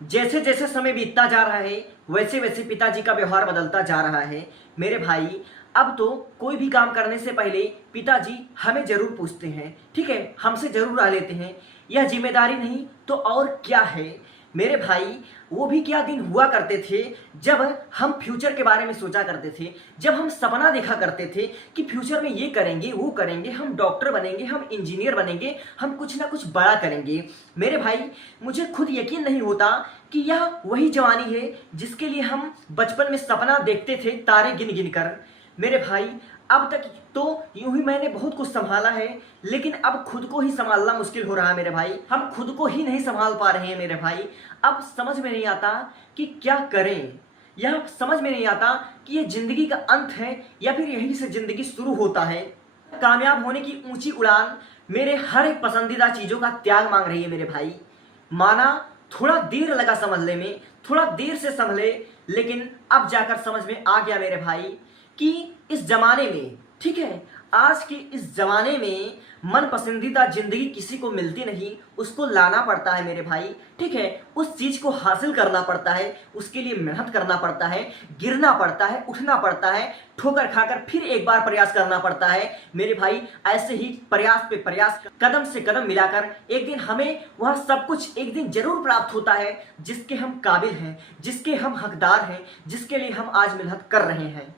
जैसे जैसे समय बीतता जा रहा है वैसे वैसे पिताजी का व्यवहार बदलता जा रहा है मेरे भाई। अब तो कोई भी काम करने से पहले पिताजी हमें जरूर पूछते हैं, ठीक है, हमसे जरूर राय लेते हैं। यह जिम्मेदारी नहीं तो और क्या है मेरे भाई। वो भी क्या दिन हुआ करते थे जब हम फ्यूचर के बारे में सोचा करते थे, जब हम सपना देखा करते थे कि फ्यूचर में ये करेंगे वो करेंगे, हम डॉक्टर बनेंगे, हम इंजीनियर बनेंगे, हम कुछ ना कुछ बड़ा करेंगे। मेरे भाई मुझे खुद यकीन नहीं होता कि यह वही जवानी है जिसके लिए हम बचपन में सपना देखते थे तारे गिन गिन कर। मेरे भाई अब तक तो यूं ही मैंने बहुत कुछ संभाला है, लेकिन अब खुद को ही संभालना मुश्किल हो रहा है मेरे भाई। हम खुद को ही नहीं संभाल पा रहे हैं मेरे भाई। अब समझ में नहीं आता कि क्या करें। यह समझ में नहीं आता कि यह जिंदगी का अंत है या फिर यहीं से जिंदगी शुरू होता है। कामयाब होने की ऊंची उड़ान मेरे हर एक पसंदीदा चीजों का त्याग मांग रही है मेरे भाई। माना थोड़ा देर लगा समझने में, थोड़ा देर से संभले, लेकिन अब जाकर समझ में आ गया मेरे भाई कि इस जमाने में, ठीक है, आज के इस जमाने में मन पसंदीदा जिंदगी किसी को मिलती नहीं, उसको लाना पड़ता है मेरे भाई, ठीक है। उस चीज को हासिल करना पड़ता है, उसके लिए मेहनत करना पड़ता है, गिरना पड़ता है, उठना पड़ता है, ठोकर खाकर फिर एक बार प्रयास करना पड़ता है मेरे भाई। ऐसे ही प्रयास पे प्रयास, कदम से कदम मिलाकर एक दिन हमें वह सब कुछ एक दिन जरूर प्राप्त होता है जिसके हम काबिल हैं, जिसके हम हकदार हैं, जिसके लिए हम आज मेहनत कर रहे हैं।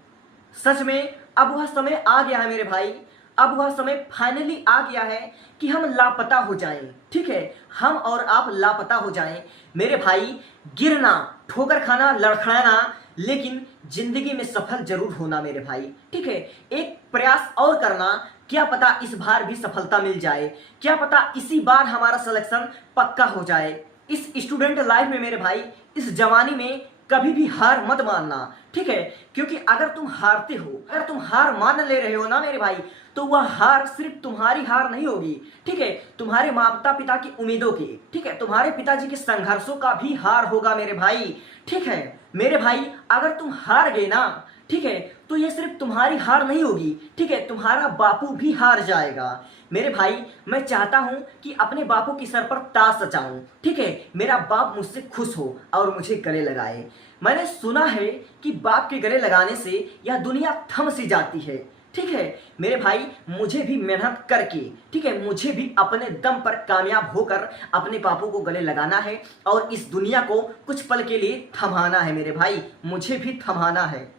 सच में अब वह समय आ गया है मेरे भाई। अब वह समय फाइनली आ गया है कि हम लापता हो जाएं, ठीक है, हम और आप लापता हो जाएं मेरे भाई। गिरना, ठोकर खाना, लड़खड़ाना, लेकिन जिंदगी में सफल जरूर होना मेरे भाई, ठीक है। एक प्रयास और करना, क्या पता इस बार भी सफलता मिल जाए, क्या पता इसी बार हमारा सिलेक्शन पक्का हो जाए। इस स्टूडेंट लाइफ में मेरे भाई, इस जवानी में कभी भी हार मत मानना, ठीक है, क्योंकि अगर तुम हारते हो, अगर तुम हार मान ले रहे हो ना मेरे भाई, तो वह हार सिर्फ तुम्हारी हार नहीं होगी, ठीक है, तुम्हारे माता पिता की उम्मीदों की, ठीक है, तुम्हारे पिताजी के संघर्षों का भी हार होगा मेरे भाई, ठीक है। मेरे भाई अगर तुम हार गए ना, ठीक है, तो ये सिर्फ तुम्हारी हार नहीं होगी, ठीक है, तुम्हारा बापू भी हार जाएगा मेरे भाई। मैं चाहता हूं कि अपने बापू की सर पर ताज सजाऊं, ठीक है, मेरा बाप मुझसे खुश हो और मुझे गले लगाए। मैंने सुना है कि बाप के गले लगाने से यह दुनिया थम सी जाती है, ठीक है मेरे भाई। मुझे भी मेहनत करके, ठीक है, मुझे भी अपने दम पर कामयाब होकर अपने बापू को गले लगाना है और इस दुनिया को कुछ पल के लिए थमाना है मेरे भाई, मुझे भी थमाना है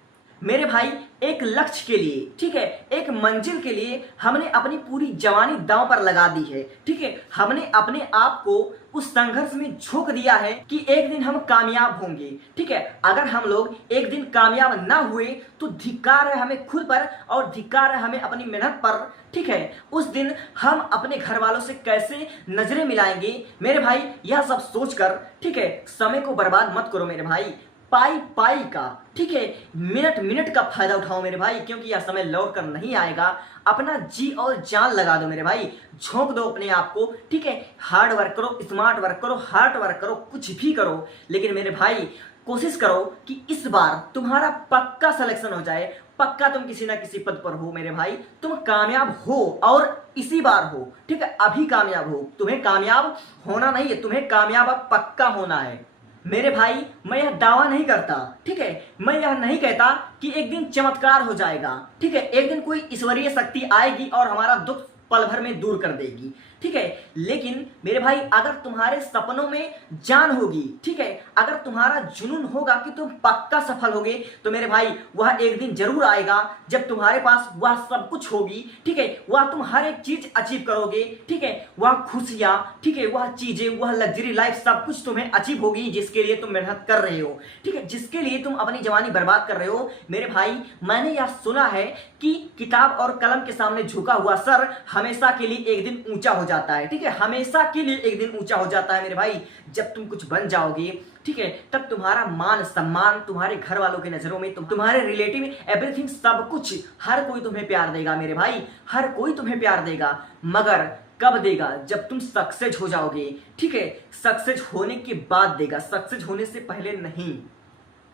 मेरे भाई। एक लक्ष्य के लिए, ठीक है, एक मंजिल के लिए हमने अपनी पूरी जवानी दांव पर लगा दी है, ठीक है। हमने अपने आप को उस संघर्ष में झोंक दिया है कि एक दिन हम कामयाब होंगे, ठीक है। अगर हम लोग एक दिन कामयाब ना हुए तो धिक्कार है हमें खुद पर और धिक्कार है हमें अपनी मेहनत पर, ठीक है। उस दिन हम अपने घर वालों से कैसे नजरें मिलाएंगे मेरे भाई, यह सब सोचकर, ठीक है, समय को बर्बाद मत करो मेरे भाई। पाई पाई का, ठीक है, मिनट मिनट का फायदा उठाओ मेरे भाई, क्योंकि यह समय लौट कर नहीं आएगा। अपना जी और जान लगा दो मेरे भाई, झोंक दो अपने आप को, ठीक है। हार्ड वर्क करो, स्मार्ट वर्क करो, हार्ड वर्क करो, कुछ भी करो, लेकिन मेरे भाई कोशिश करो कि इस बार तुम्हारा पक्का सिलेक्शन हो जाए, पक्का तुम किसी ना किसी पद पर हो मेरे भाई, तुम कामयाब हो और इसी बार हो, ठीक है। अभी कामयाब हो, तुम्हें कामयाब होना नहीं है, तुम्हें कामयाब अब पक्का होना है मेरे भाई। मैं यह दावा नहीं करता, ठीक है, मैं यह नहीं कहता कि एक दिन चमत्कार हो जाएगा, ठीक है, एक दिन कोई ईश्वरीय शक्ति आएगी और हमारा दुख पल भर में दूर कर देगी, ठीक है। लेकिन मेरे भाई अगर तुम्हारे सपनों में जान होगी, ठीक है, अगर तुम्हारा जुनून होगा कि तुम पक्का सफल होगे, तो मेरे भाई वह एक दिन जरूर आएगा जब तुम्हारे पास वह सब कुछ होगी, ठीक है, वह तुम हर एक चीज अचीव करोगे, ठीक है, वह खुशियां, ठीक है, वह चीजें, वह लग्जरी लाइफ सब कुछ तुम्हें अचीव होगी जिसके लिए तुम मेहनत कर रहे हो, ठीक है, जिसके लिए तुम अपनी जवानी बर्बाद कर रहे हो मेरे भाई। मैंने यह सुना है कि किताब और कलम के सामने झुका हुआ सर हमेशा के लिए एक दिन ऊंचा हो जाता है, ठीक है, हमेशा के लिए एक दिन ऊंचा हो जाता है मेरे भाई। जब तुम कुछ बन जाओगे, ठीक है, तब तुम्हारा मान सम्मान तुम्हारे घर वालों की नजरों में, तुम्हारे रिलेटिव, एवरीथिंग, सब कुछ, हर कोई तुम्हें प्यार देगा मेरे भाई, हर कोई तुम्हें प्यार देगा। मगर कब देगा? जब तुम सक्सेस हो जाओगे, ठीक है, सक्सेस होने के बाद देगा, सक्सेस होने से पहले नहीं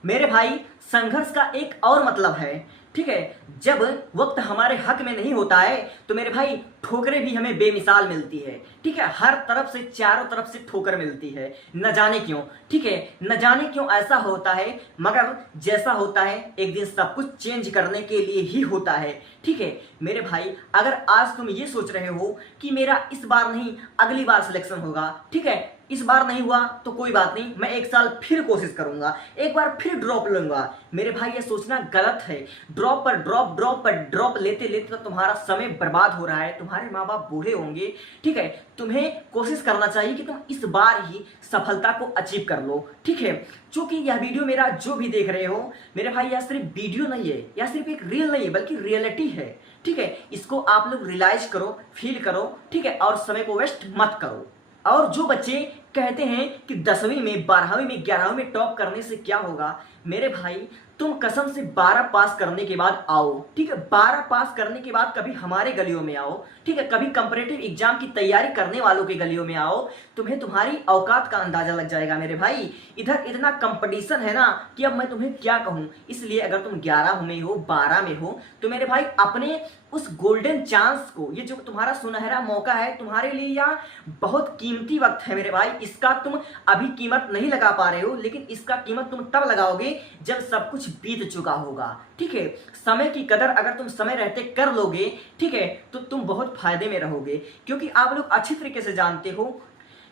मेरे भाई। संघर्ष का एक और मतलब है ठीक है। जब वक्त हमारे हक में नहीं होता है तो मेरे भाई ठोकरें भी हमें बेमिसाल मिलती है, ठीक है। हर तरफ से, चारों तरफ से ठोकर मिलती है, न जाने क्यों, ठीक है। न जाने क्यों ऐसा होता है, मगर जैसा होता है एक दिन सब कुछ चेंज करने के लिए ही होता है, ठीक है। मेरे भाई अगर आज तुम ये सोच रहे हो कि मेरा इस बार नहीं अगली बार सिलेक्शन होगा, ठीक है, इस बार नहीं हुआ तो कोई बात नहीं, मैं एक साल फिर कोशिश करूंगा, एक बार फिर ड्रॉप लूंगा, मेरे भाई ये सोचना गलत है। ड्रॉप पर ड्रॉप, ड्रॉप पर ड्रॉप लेते लेते तो तुम्हारा समय बर्बाद हो रहा है, तुम्हारे माँ बाप बूढ़े होंगे, ठीक है। तुम्हें कोशिश करना चाहिए कि तुम इस बार ही सफलता को अचीव कर लो, ठीक है। चूंकि यह वीडियो मेरा जो भी देख रहे हो मेरे भाई, यह सिर्फ वीडियो नहीं है, यह सिर्फ एक रील नहीं है, बल्कि रियलिटी है, ठीक है। इसको आप लोग रियलाइज करो, फील करो, ठीक है, और समय को वेस्ट मत करो। और जो बच्चे कहते हैं कि 10वीं में, 12वीं में, 11वीं में टॉप करने से क्या होगा, मेरे भाई तुम कसम से 12 पास करने के बाद आओ, ठीक है। 12 पास करने के बाद कभी हमारे गलियों में आओ, ठीक है, कभी कंपटीटिव एग्जाम की तैयारी करने वालों के गलियों में आओ, तुम्हें तुम्हारी औकात का अंदाजा लग जाएगा मेरे भाई। इधर इतना कंपटीशन है ना कि अब मैं तुम्हें क्या कहूं। इसलिए अगर तुम 11 में हो, 12 में हो, तो मेरे भाई अपने उस गोल्डन चांस को, ये जो तुम्हारा सुनहरा मौका है तुम्हारे लिए, यह बहुत कीमती वक्त है मेरे भाई। इसका तुम अभी कीमत नहीं लगा पा रहे हो, लेकिन इसका कीमत तुम तब लगाओगे जब सब कुछ बीत चुका होगा, ठीक है। समय की कदर अगर तुम समय रहते कर लोगे, ठीक है, तो तुम बहुत फायदे में रहोगे। क्योंकि आप लोग अच्छी तरीके से जानते हो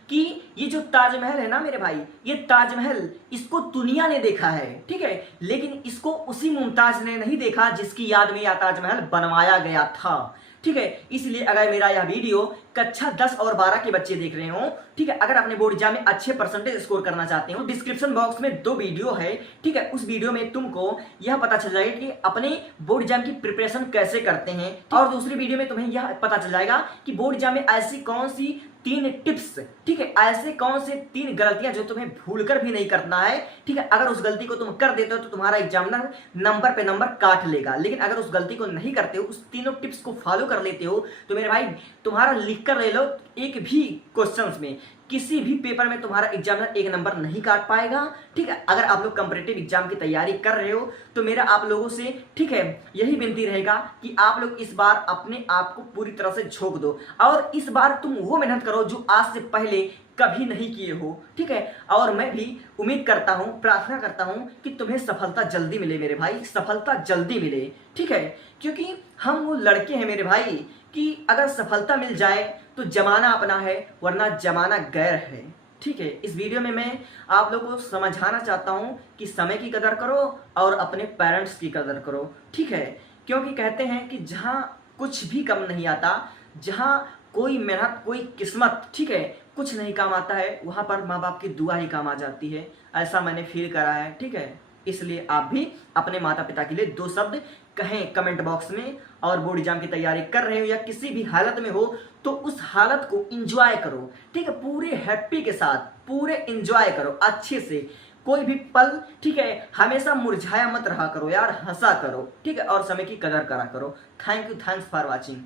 कि ये जो ताजमहल है ना मेरे भाई, ये ताजमहल इसको दुनिया ने देखा है, ठीक है, लेकिन इसको उसी मुमताज ने नहीं देखा जिसकी याद में यह ताजमहल बनवाया गया था, ठीक है। इसलिए अगर मेरा यह वीडियो कक्षा 10 और 12 के बच्चे देख रहे हो, ठीक है, अगर अपने बोर्ड एग्जाम में अच्छे परसेंटेज स्कोर करना चाहते हो, डिस्क्रिप्शन बॉक्स में 2 वीडियो है, ठीक है। उस वीडियो में तुमको यह पता चल जाएगा कि अपने बोर्ड एग्जाम की प्रिपरेशन कैसे करते हैं, और दूसरी वीडियो में तुम्हें यह पता चल जाएगा कि बोर्ड एग्जाम में ऐसी कौन सी 3 टिप्स, ठीक है, ऐसे कौन से 3 गलतियां जो तुम्हें भूलकर भी नहीं करना है, ठीक है। अगर उस गलती को तुम कर देते हो तो तुम्हारा एग्जामिनर नंबर पे नंबर काट लेगा, लेकिन अगर उस गलती को नहीं करते हो, उस तीनों टिप्स को फॉलो कर लेते हो, तो मेरे भाई तुम्हारा लिख कर ले लो, एक भी क्वेश्चंस में, किसी भी पेपर में तुम्हारा एग्जामिनर 1 नंबर नहीं काट पाएगा, ठीक है। अगर आप लोग कंपटीटिव एग्जाम की तैयारी कर रहे हो तो मेरा आप लोगों से, ठीक है, यही विनती रहेगा कि आप लोग इस बार अपने आप को पूरी तरह से झोंक दो, और इस बार तुम वो मेहनत करो जो आज से पहले कभी नहीं किए हो, ठीक है। और मैं भी उम्मीद करता हूं, प्रार्थना करता हूं कि तुम्हें सफलता जल्दी मिले मेरे भाई, सफलता जल्दी मिले, ठीक है। क्योंकि हम वो लड़के हैं मेरे भाई कि अगर सफलता मिल जाए तो जमाना अपना है, वरना जमाना गैर है, ठीक है। इस वीडियो में मैं आप लोगों को समझाना चाहता हूं कि समय की कदर करो और अपने पेरेंट्स की कदर करो, ठीक है। क्योंकि कहते हैं कि जहां कुछ भी कम नहीं आता, जहां कोई मेहनत, कोई किस्मत, ठीक है, कुछ नहीं काम आता है, वहां पर माँ बाप की दुआ ही काम आ जाती है। ऐसा मैंने फील करा है, ठीक है। इसलिए आप भी अपने माता पिता के लिए 2 शब्द कहें कमेंट बॉक्स में। और बोर्ड एग्जाम की तैयारी कर रहे हो या किसी भी हालत में हो तो उस हालत को एंजॉय करो, ठीक है, पूरे हैप्पी के साथ, पूरे एंजॉय करो अच्छे से। कोई भी पल, ठीक है, हमेशा मुरझाया मत रहा करो यार, हंसा करो, ठीक है, और समय की कदर करा करो। Thank you, thanks for watching,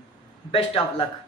best of luck.